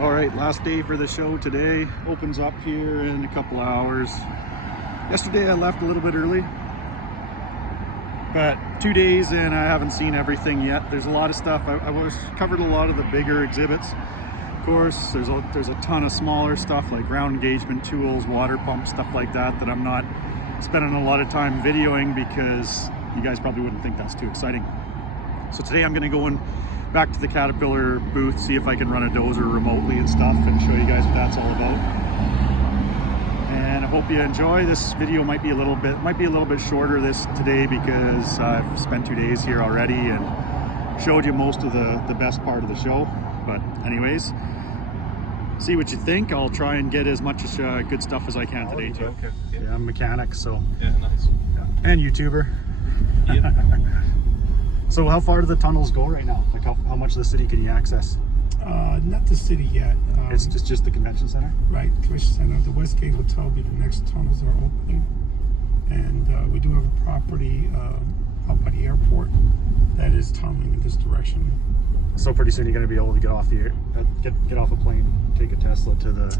All right, last day for the show today. Opens up here in a couple hours. Yesterday I left a little bit early, but 2 days and I haven't seen everything yet. There's a lot of stuff. I was covered a lot of the bigger exhibits. Of course, there's a ton of smaller stuff like ground engagement tools, water pumps, stuff like that I'm not spending a lot of time videoing because you guys probably wouldn't think that's too exciting. So today I'm going to go back to the Caterpillar booth, see if I can run a dozer remotely and stuff, and show you guys what that's all about. And I hope you enjoy. This video might be a little bit shorter today because I've spent 2 days here already and showed you most of the best part of the show. But anyways, see what you think. I'll try and get as much good stuff as I can today too. Okay. Yeah, I'm a mechanic, so yeah, nice. And YouTuber. Yep. So how far do the tunnels go right now? Like how much of the city can you access? Not the city yet. It's just the convention center? Right, convention center. The Westgate Hotel will be the next tunnels are opening. And we do have a property out by the airport that is tunneling in this direction. So pretty soon you're going to be able to get off get off a plane, take a Tesla to the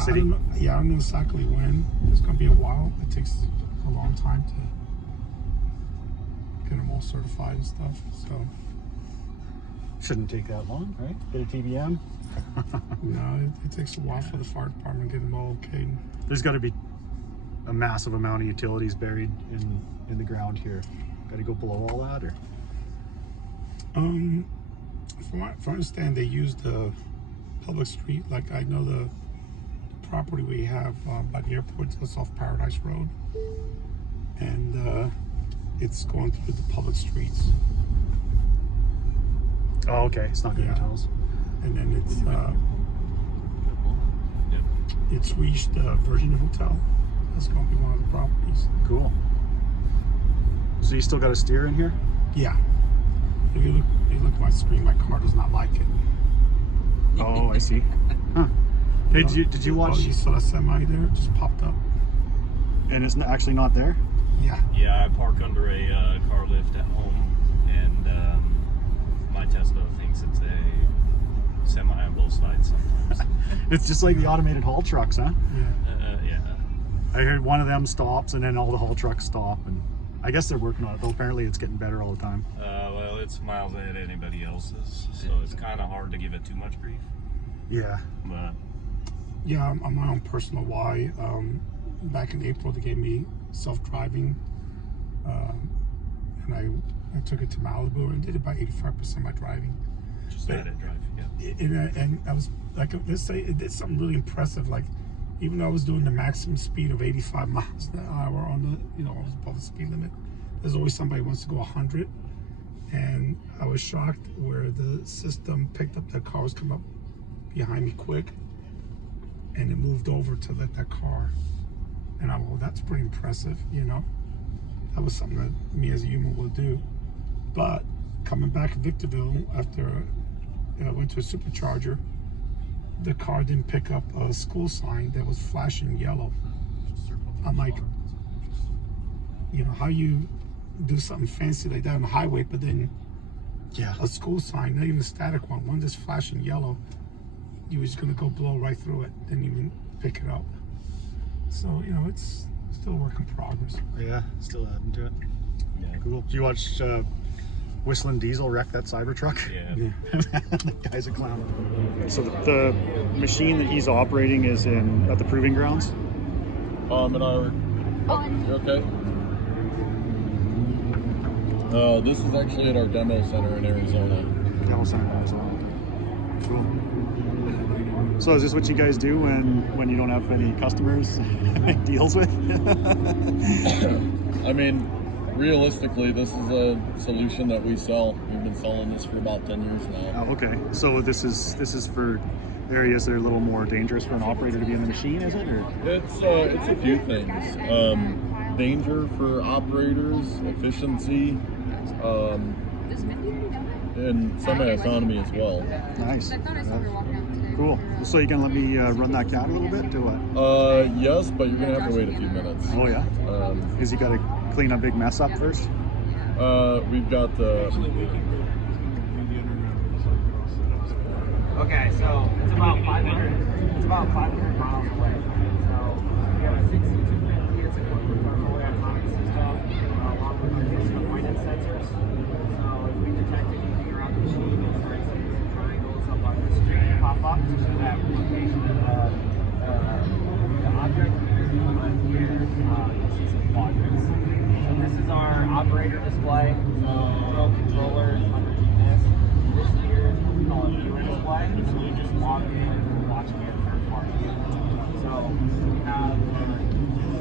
city? I don't know exactly when. It's going to be a while. It takes a long time to get them all certified and stuff. So shouldn't take that long, right? Get a TBM. No, it takes a while for the fire department to get them all okay. There's got to be a massive amount of utilities buried in the ground here. Got to go below all that, or? From what I understand, they use the public street. Like I know the property we have by the airport is off Paradise Road, and it's going through the public streets. Oh, okay. It's not going to be tunnels. And then it's reached the Virgin Hotel. That's going to be one of the properties. Cool. So you still got a steer in here? Yeah. If you look at my screen, my car does not like it. Oh, I see. Huh. Hey, did you watch? Oh, you saw a semi there? It just popped up. And it's actually not there? Yeah. Yeah, I park under a car lift at home, and my Tesla thinks it's a semi on both sides sometimes. It's just like the automated haul trucks, huh? Yeah. Yeah. I heard one of them stops and then all the haul trucks stop, and I guess they're working on it, though apparently it's getting better all the time. Well, it's miles ahead of anybody else's, so it's kind of hard to give it too much grief. Yeah. But Yeah, on my own personal why. Back in April, they gave me self-driving, and I took it to Malibu and did about 85% of my driving. just let it drive. Yeah. And I was like, let's say it did something really impressive. Like, even though I was doing the maximum speed of 85 miles an hour on the, I was above the speed limit. There's always somebody who wants to go 100, and I was shocked where the system picked up that car was coming up behind me quick, and it moved over to let that car. And I, well, that's pretty impressive, That was something that me as a human will do. But coming back to Victorville after I went to a supercharger, the car didn't pick up a school sign that was flashing yellow. I'm like, how you do something fancy like that on the highway, but then a school sign, not even a static one that's flashing yellow, you was gonna go blow right through it, didn't even pick it up. So, it's still a work in progress. Yeah, still adding to it. Yeah. Cool. Did you watch Whistling Diesel wreck that Cybertruck? Yeah. That guy's a clown. So the machine that he's operating is at the proving grounds? And you okay? This is actually at our demo center in Arizona. Demo center in Arizona. Cool. So is this what you guys do when you don't have any customers deals with? I mean, realistically, this is a solution that we sell. We've been selling this for about 10 years now. Oh, okay. So this is for areas that are a little more dangerous for an operator to be in the machine, is it? Or? It's a few things. Danger for operators, efficiency, and semi-autonomy as well. Nice. Cool. So you gonna let me run that cat a little bit, or what? Yes, but you're gonna have to wait a few minutes. Oh yeah. Because you got to clean a big mess up first. We've got the Okay, so it's about 500. It's about 500 miles away. So we have a 6250. It's equipped with our fully autonomy system, along with our vision avoidance sensors. So if we detect anything around the machine, we start seeing some triangles up on the screen pop up at location of the object. On here, you'll see some quadrants. So this is our operator display. So control controller underneath this. This here is what we call a viewer display. So we just log in and watching it third party. So we have a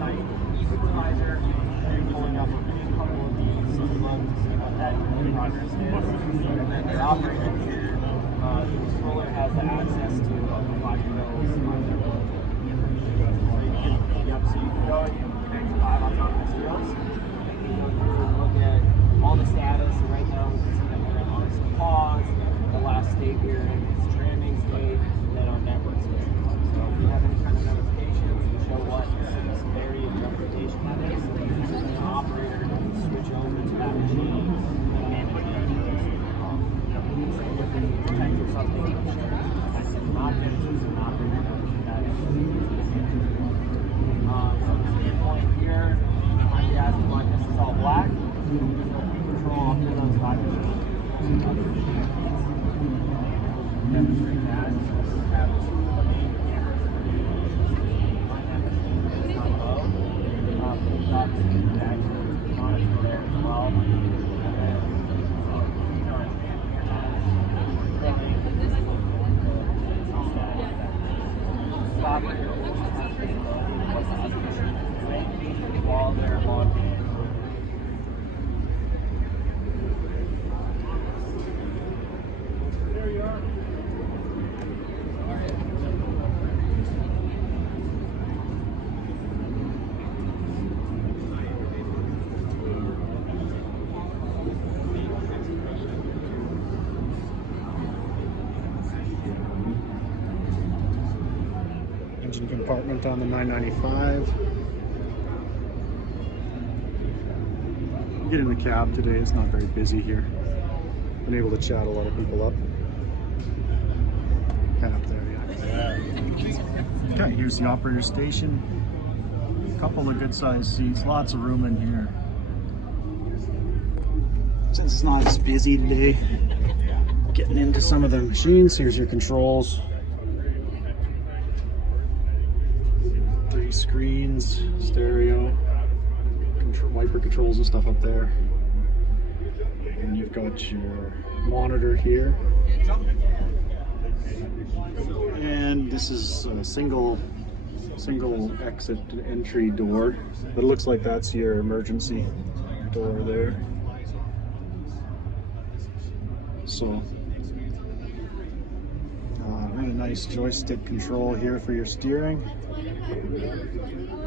site supervisor. They're pulling up a couple of these so we look to see what that progress is. And then the operator here, the controller has the access to provide those on their own. Yep, so you can go and you can connect to 5 autonomous drills. And you go through and look at all the status. So right now we can see that we're on some pause. The last state we're in is trending state, and then our network switching. So if you have any kind of notifications to show what severity of notification that is, then the operator can switch over to that machine and manage it. So if it's detecting something, it shows detecting an object, so an operator knows that is. From the standpoint here, I'm asking why this is all black. So if we control up to those 5 machines, demonstrate that. So we have 2 main cameras that are on that machine. It's not low. We've got the actual monitor there as well. And then, these are while they're logged in. There you are. Engine compartment on the 995. Get in the cab today, it's not very busy here. Been able to chat a lot of people up. Head up there, yeah. Okay, here's the operator station. A couple of good sized seats, lots of room in here. Since it's not as busy today, getting into some of the machines. Here's your controls. 3 screens, stereo, wiper controls and stuff up there. And you've got your monitor here. And this is a single exit entry door, but it looks like that's your emergency door there. So really nice joystick control here for your steering.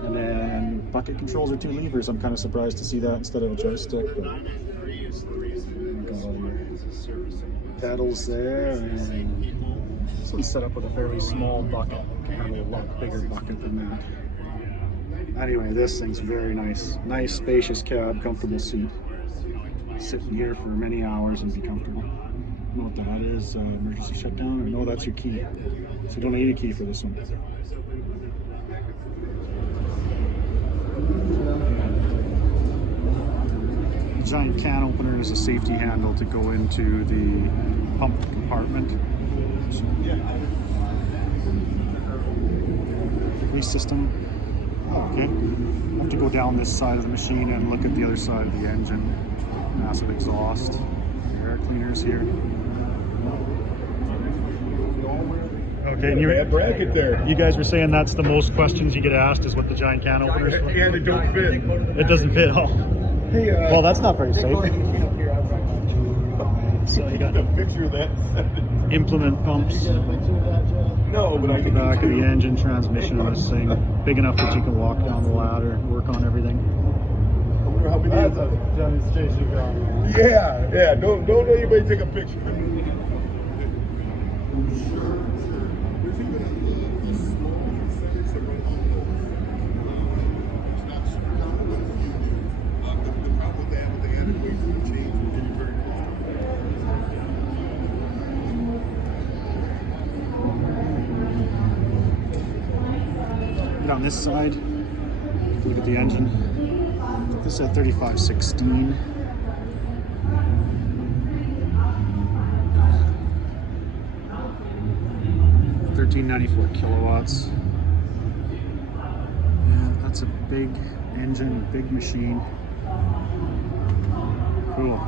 And then bucket controls are 2 levers. I'm kind of surprised to see that instead of a joystick. But got all your pedals there, and this one's set up with a fairly small bucket. Can handle a lot bigger bucket than that. Anyway, this thing's very nice. Nice, spacious cab, comfortable seat. Sit in here for many hours and be comfortable. I don't know what that is, emergency shutdown, or no, that's your key. So you don't need a key for this one. The giant can opener is a safety handle to go into the pump compartment. So, release system. Okay. I have to go down this side of the machine and look at the other side of the engine. Massive exhaust. Air cleaners here. Okay, and Bad bracket there. you guys were saying that's the most questions you get asked is what the giant can openers. And it don't fit. It doesn't fit. Oh, Hey, well, that's not very safe. So you got a picture of that. implement pumps. No, but I The can. back of the engine, transmission on this thing, big enough that you can walk down the ladder and work on everything. I wonder how many. That's a demonstration ground. Yeah. Don't anybody take a picture. Get on this side, look at the engine. This is at 3516. $13.94 kilowatts. Yeah, that's a big engine, big machine. Cool.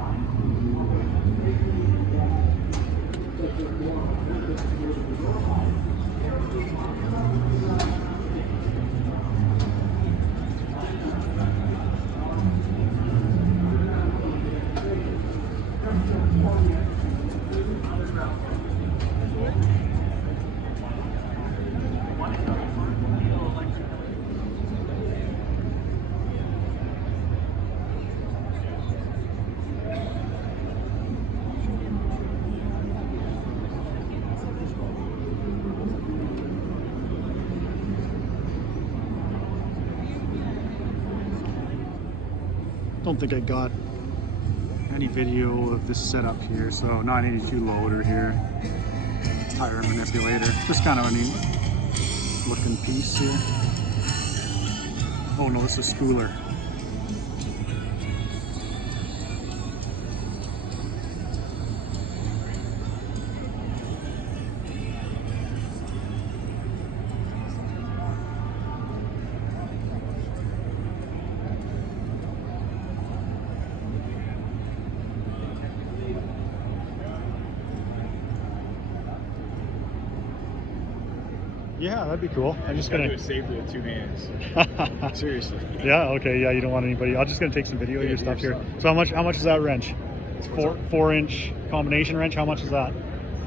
Don't think I got any video of this setup here. So 982 loader here, tire manipulator, just kind of a neat looking piece here. Oh no, this is a spooler. Yeah, that'd be cool. I'm just gonna do it safely with 2 hands. Seriously. Yeah. Okay. Yeah. You don't want anybody. I'm just gonna take some video of your stuff here. So how much is that wrench? It's 4-inch combination wrench. How much is that?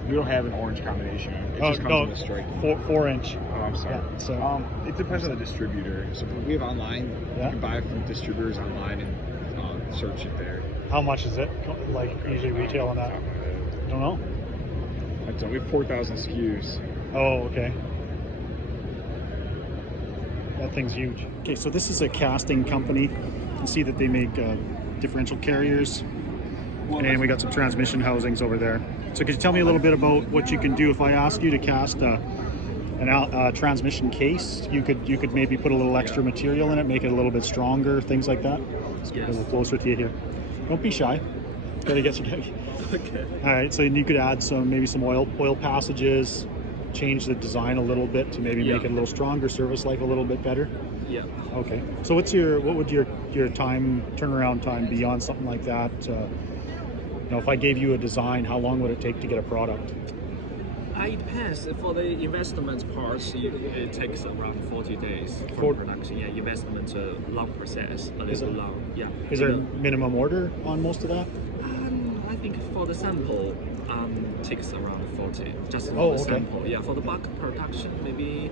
We don't have an orange combination. It just comes with a strike. 4-inch. Oh, I'm sorry. Yeah, so it depends on the distributor. So we have online. Yeah. You can buy it from distributors online and search it there. how much is it? Like usually retail on that? Don't know. We have 4,000 SKUs. Oh, okay. That thing's huge. Okay, so this is a casting company. You can see that they make differential carriers, and we got some transmission housings over there. So could you tell me a little bit about what you can do if I ask you to cast a transmission case? You could maybe put a little extra material in it, make it a little bit stronger, things like that. Let's get a little closer to you here. Don't be shy. Gotta get you. Okay. All right, so maybe some oil passages, change the design a little bit to maybe make it a little stronger, service life a little bit better. Yeah. Okay. So what would your turnaround time be on something like that? If I gave you a design, how long would it take to get a product? It depends. For the investment parts, it takes around 40 days for production. Yeah, investment long process, a little long. Yeah. Is there a minimum order on most of that? I think for the sample, takes around 40. Just for Oh, the okay. sample. Yeah, for the bulk production, maybe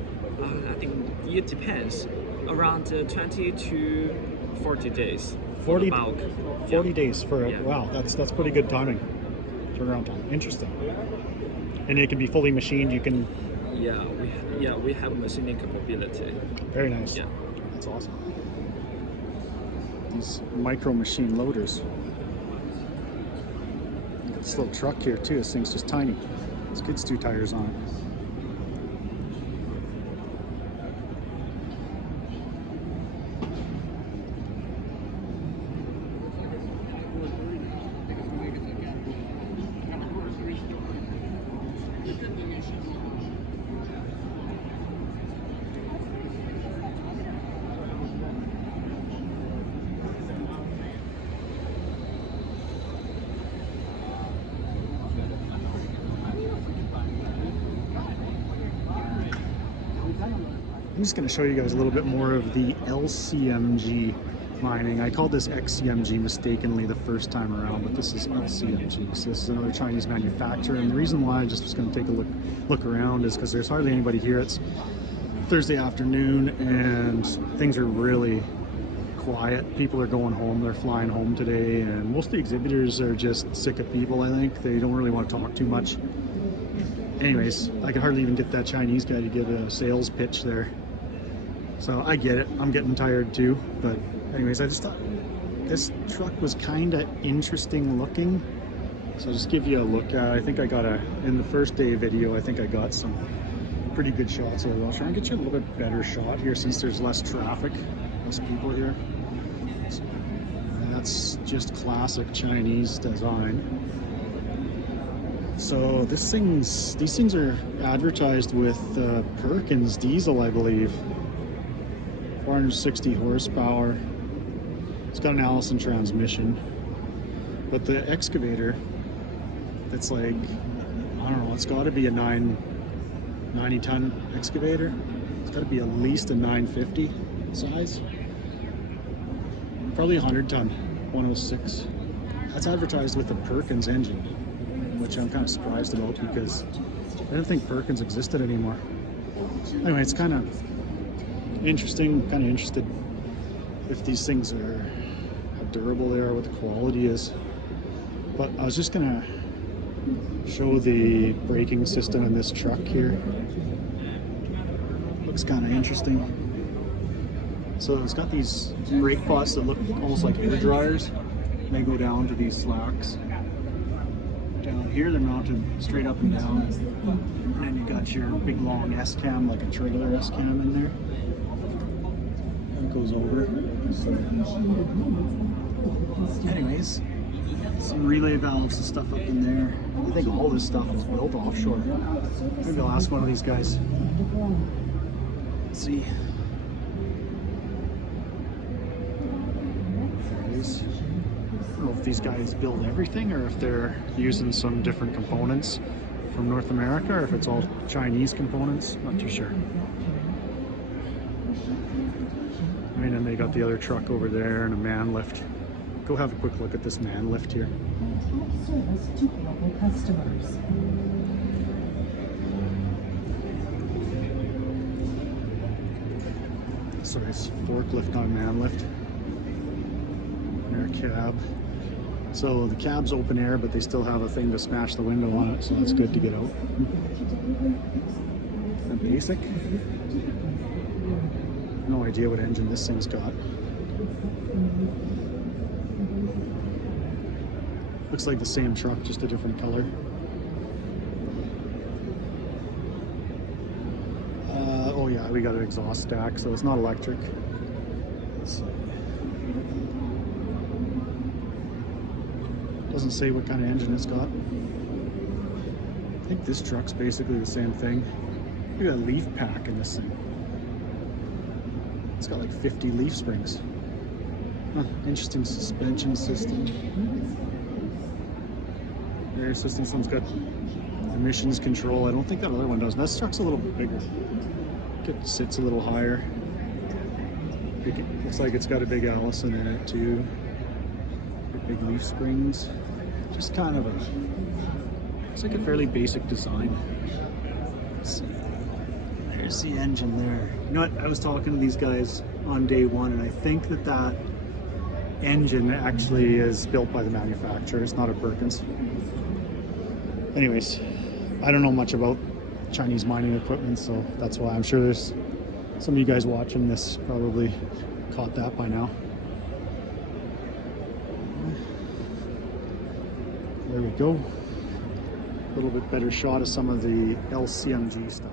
I think it depends. Around 20 to 40 days. 40 bulk. 40 days for it. Yeah. Wow, that's pretty good timing. Turnaround time. Interesting. And it can be fully machined. You can. Yeah, we have machining capability. Very nice. Yeah. That's awesome. These micro machine loaders. Got this little truck here too. This thing's just tiny. This kid's 2 tires on it. I'm just going to show you guys a little bit more of the LCMG mining. I called this XCMG mistakenly the first time around, but this is LCMG. So this is another Chinese manufacturer, and the reason why I just was going to take a look around is because there's hardly anybody here. It's Thursday afternoon, and things are really quiet. People are going home. They're flying home today, and most of the exhibitors are just sick of people, I think. They don't really want to talk too much. Anyways, I could hardly even get that Chinese guy to give a sales pitch there. So I get it, I'm getting tired too. But anyways, I just thought this truck was kind of interesting looking. So I'll just give you a look at it. I think I got in the first day video, I think I got some pretty good shots of it. I'll try and get you a little bit better shot here since there's less traffic, less people here. So, that's just classic Chinese design. So these things are advertised with Perkins diesel, I believe. 460 horsepower. It's got an Allison transmission. But the excavator, it's like, I don't know, it's got to be a 90-ton excavator. It's got to be at least a 950 size. Probably 100-ton, 106. That's advertised with the Perkins engine, which I'm kind of surprised about because I didn't think Perkins existed anymore. Anyway, it's kind of interesting. Kind of interested if these things are, how durable they are, what the quality is. But I was just gonna show the braking system in this truck here. Looks kind of interesting. So it's got these brake pots that look almost like air dryers. They go down to these slacks. Down here they're mounted straight up and down. And then you got your big long S-cam, like a trailer S-cam in there. It goes over. So, anyways, some relay valves and stuff up in there. I think all this stuff is built offshore. Maybe I'll ask one of these guys. Let's see. There it is. I don't know if these guys build everything or if they're using some different components from North America or if it's all Chinese components. Not too sure. And then they got the other truck over there and a man lift. Go have a quick look at this man lift here. Service to global customers. Sorry, it's forklift, not a man lift. Air cab. So the cab's open air, but they still have a thing to smash the window on it, so that's good to get out. And basic. No idea what engine this thing's got. Looks like the same truck, just a different color. Oh yeah, we got an exhaust stack, so it's not electric. Doesn't say what kind of engine it's got. I think this truck's basically the same thing. Look at that leaf pack in this thing. It's got like 50 leaf springs. Huh, interesting suspension system. Air system, someone's got emissions control. I don't think that other one does. That truck's a little bit bigger. It sits a little higher. Looks like it's got a big Allison in it too. Big leaf springs. Just kind of a, it's like a fairly basic design. Let's see. There's the engine there. You know what? I was talking to these guys on day one, and I think that that engine actually is built by the manufacturer. It's not a Perkins. Anyways, I don't know much about Chinese mining equipment, so that's why I'm sure there's some of you guys watching this probably caught that by now. There we go. A little bit better shot of some of the LCMG stuff.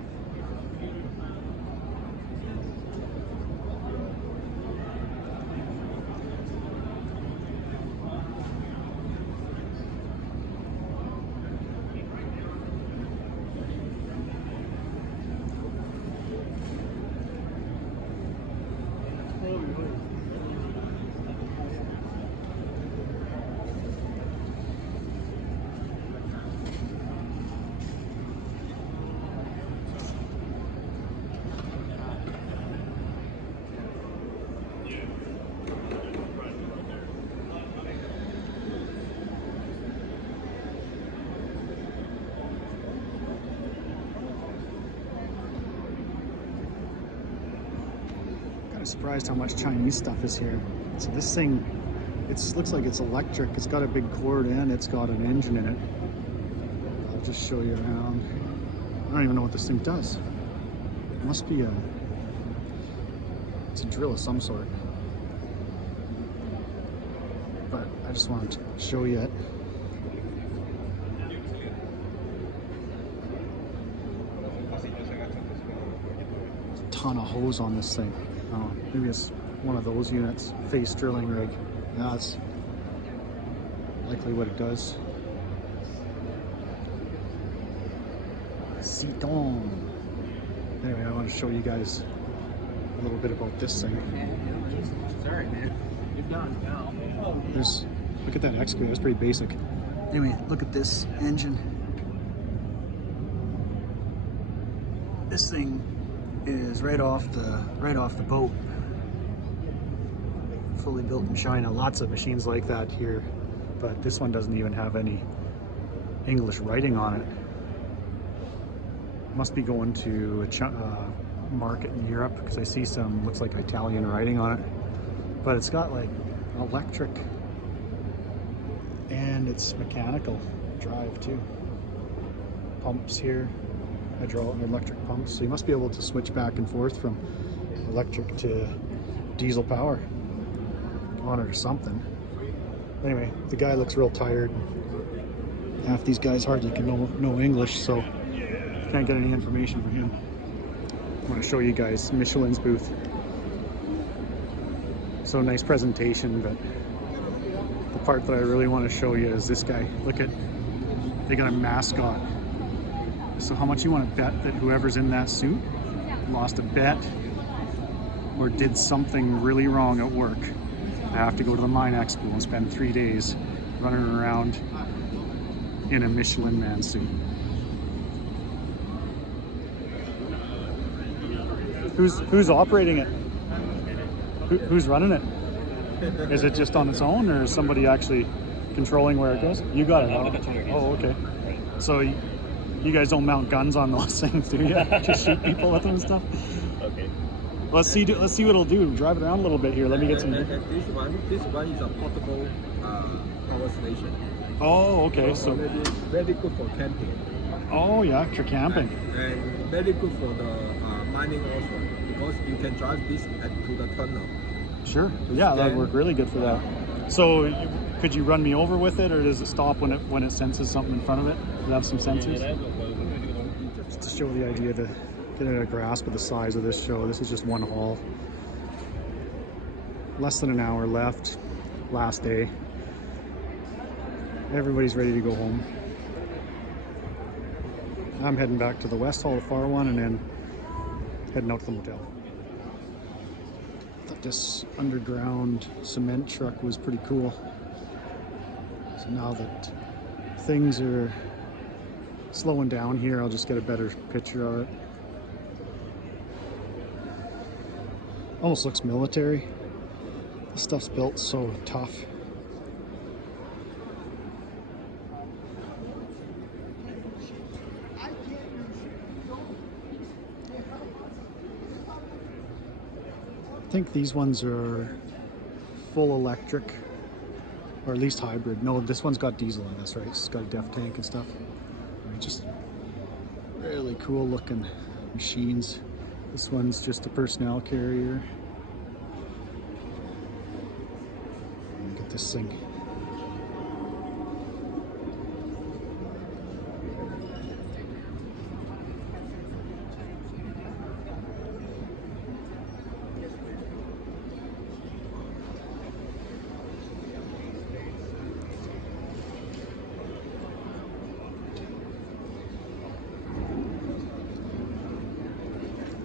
Surprised how much Chinese stuff is here. So this thing, it looks like it's electric. It's got a big cord and it's got an engine in it. I'll just show you around. I don't even know what this thing does. It must be it's a drill of some sort. But I just wanted to show you it. ton of hose on this thing. Maybe it's one of those units, face drilling rig. Yeah, that's likely what it does. Citon. Anyway, I want to show you guys a little bit about this thing. Sorry, man. You're done now. Look at that excavator, that's pretty basic. Anyway, look at this engine. This thing is right off the boat. Fully built in China. Lots of machines like that here, but this one doesn't even have any English writing on it. Must be going to a market in Europe because I see some, looks like Italian writing on it. But it's got like electric and it's mechanical drive too. Pumps here, hydraulic and electric pumps. So you must be able to switch back and forth from electric to diesel power on it or something. Anyway, the guy looks real tired. Half these guys hardly can know English, so can't get any information from him. I want to show you guys Michelin's booth. So nice presentation, but the part that I really want to show you is this guy. Look at, they got a mascot. So how much you want to bet that whoever's in that suit lost a bet or did something really wrong at work? I have to go to the Mine Expo and spend 3 days running around in a Michelin man suit. Who's operating it? Who's running it? Is it just on its own, or is somebody actually controlling where it goes? You got it. Oh, okay. So you guys don't mount guns on those things, do you? Just shoot people with them and stuff. Okay. Let's see what it'll do. Drive it around a little bit here. Let me get some. This one is a portable power station. Oh, okay. So very good for camping. Oh yeah, for camping. And very good for the mining also, because you can drive this to the tunnel. Sure. Yeah, that'd work really good for that. So could you run me over with it, or does it stop when it senses something in front of it? Does it have some sensors? Just to show the idea, to get a grasp of the size of this show. This is just one haul. Less than an hour left. Last day. Everybody's ready to go home. I'm heading back to the West Hall, the far one, and then heading out to the motel. I thought this underground cement truck was pretty cool. So now that things are slowing down here, I'll just get a better picture of it. Almost looks military. This stuff's built so tough. I think these ones are full electric, or at least hybrid. No, this one's got diesel in this, right? It's got a def tank and stuff. Just really cool looking machines. This one's just a personnel carrier. Look at this thing.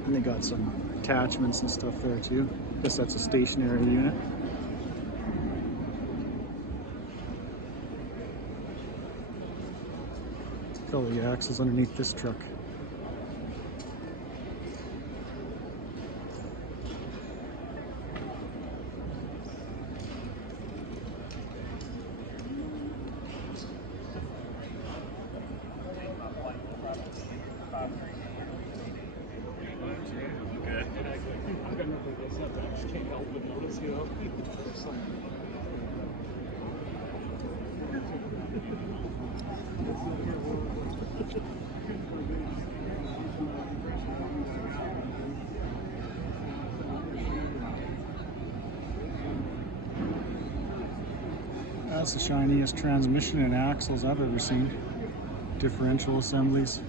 And they got some attachments and stuff there too. I guess that's a stationary unit. Look at all the axles underneath this truck. That's the shiniest transmission and axles I've ever seen. Differential assemblies.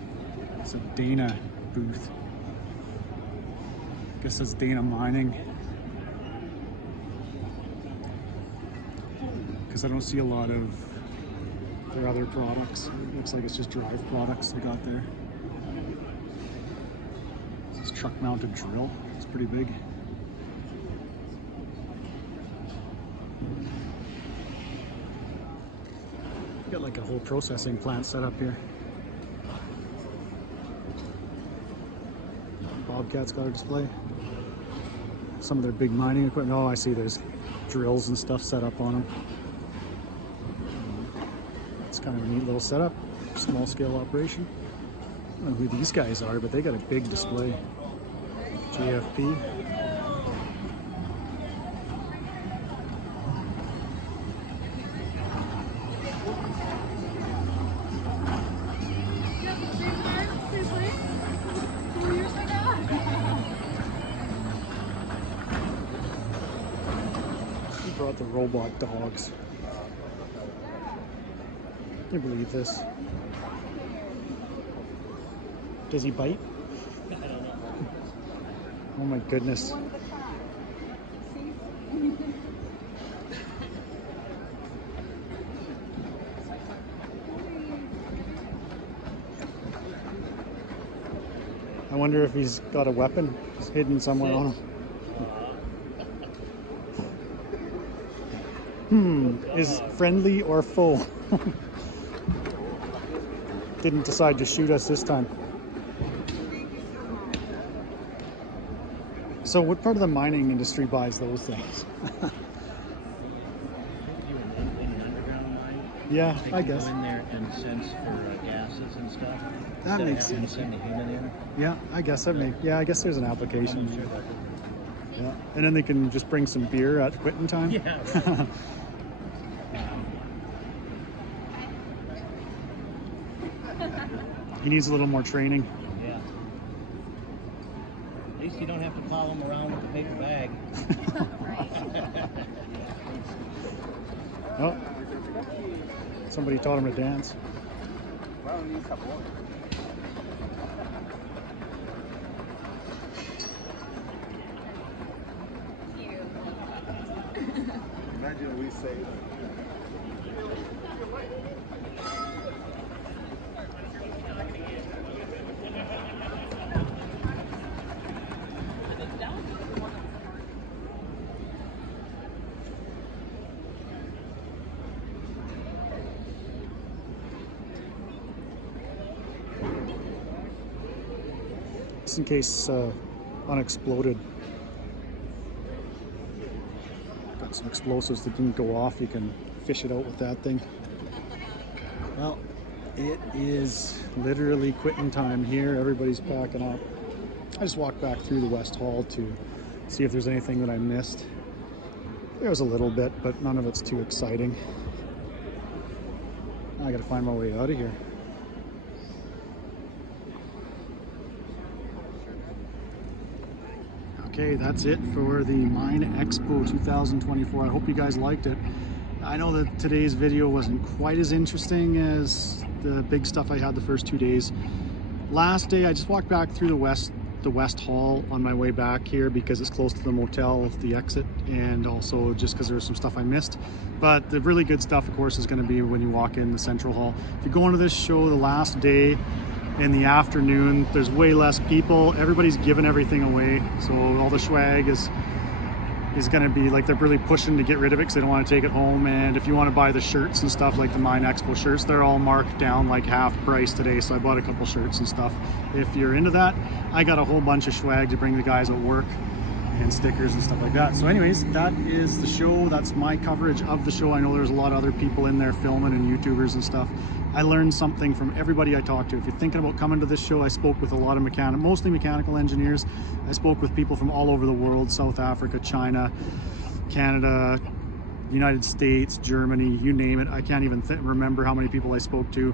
It's a Dana booth. Guess that's Dana Mining. Because I don't see a lot of their other products. It looks like it's just drive products they got there. This truck mounted drill. It's pretty big. Got like a whole processing plant set up here. Bobcat's got a display. Some of their big mining equipment. Oh, I see there's drills and stuff set up on them. It's kind of a neat little setup. Small scale operation. I don't know who these guys are, but they got a big display. JFP. He brought the robot dogs. Can you believe this? Does he bite? I don't know. Oh my goodness. I wonder if he's got a weapon hidden somewhere on him. Is friendly or foe? Didn't decide to shoot us this time. So what part of the mining industry buys those things? Yeah, I guess. Go in there and sense for gases and stuff. That makes sense. sense. Send a human in. Yeah, I guess that make. Yeah, I guess there's an application. Yeah, and then they can just bring some beer at quitting time. Yeah. He needs a little more training. Yeah. At least you don't have to follow him around with a paper bag. Oh, somebody taught him to dance. Imagine we say. Just in case unexploded. Got some explosives that didn't go off. You can fish it out with that thing. Well, it is literally quitting time here. Everybody's packing up. I just walked back through the West Hall to see if there's anything that I missed. There was a little bit, but none of it's too exciting. I gotta find my way out of here. Okay, that's it for the Mine Expo 2024. I hope you guys liked it. I know that today's video wasn't quite as interesting as the big stuff I had the first 2 days. Last day, I just walked back through the West Hall on my way back here because it's close to the motel, the exit, and also just because there was some stuff I missed. But the really good stuff, of course, is going to be when you walk in the Central Hall. If you go into this show the last day, in the afternoon, there's way less people. Everybody's giving everything away, so all the swag is going to be like, they're really pushing to get rid of it because they don't want to take it home. And if you want to buy the shirts and stuff, like the Mine Expo shirts, they're all marked down like half price today, so I bought a couple shirts and stuff. If you're into that, I got a whole bunch of swag to bring the guys at work and stickers and stuff like that. So anyways, that is the show. That's my coverage of the show. I know there's a lot of other people in there filming and YouTubers and stuff. I learned something from everybody I talked to. If you're thinking about coming to this show, I spoke with a lot of mostly mechanical engineers. I spoke with people from all over the world: South Africa, China, Canada, United States, Germany, you name it. I can't even remember how many people I spoke to.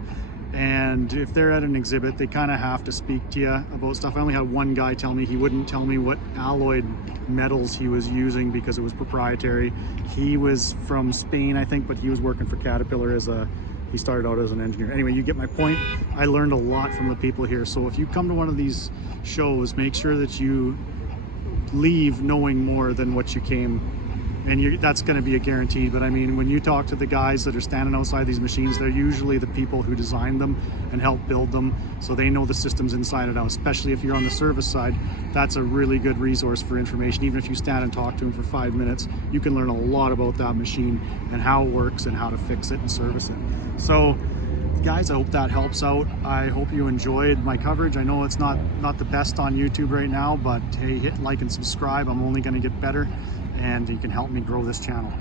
And if they're at an exhibit, they kind of have to speak to you about stuff. I only had one guy tell me he wouldn't tell me what alloyed metals he was using because it was proprietary. He was from Spain, I think, but he was working for Caterpillar he started out as an engineer. Anyway, you get my point. I learned a lot from the people here. So if you come to one of these shows, make sure that you leave knowing more than what you came, and that's going to be a guarantee. But I mean, when you talk to the guys that are standing outside these machines, they're usually the people who designed them and helped build them, so they know the systems inside and out. Especially if you're on the service side, that's a really good resource for information. Even if you stand and talk to them for 5 minutes, you can learn a lot about that machine and how it works and how to fix it and service it. So guys, I hope that helps out. I hope you enjoyed my coverage. I know it's not the best on YouTube right now, but hey, hit like and subscribe. I'm only going to get better, and you can help me grow this channel.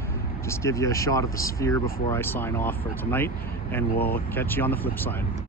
Just give you a shot of the sphere before I sign off for tonight, and we'll catch you on the flip side.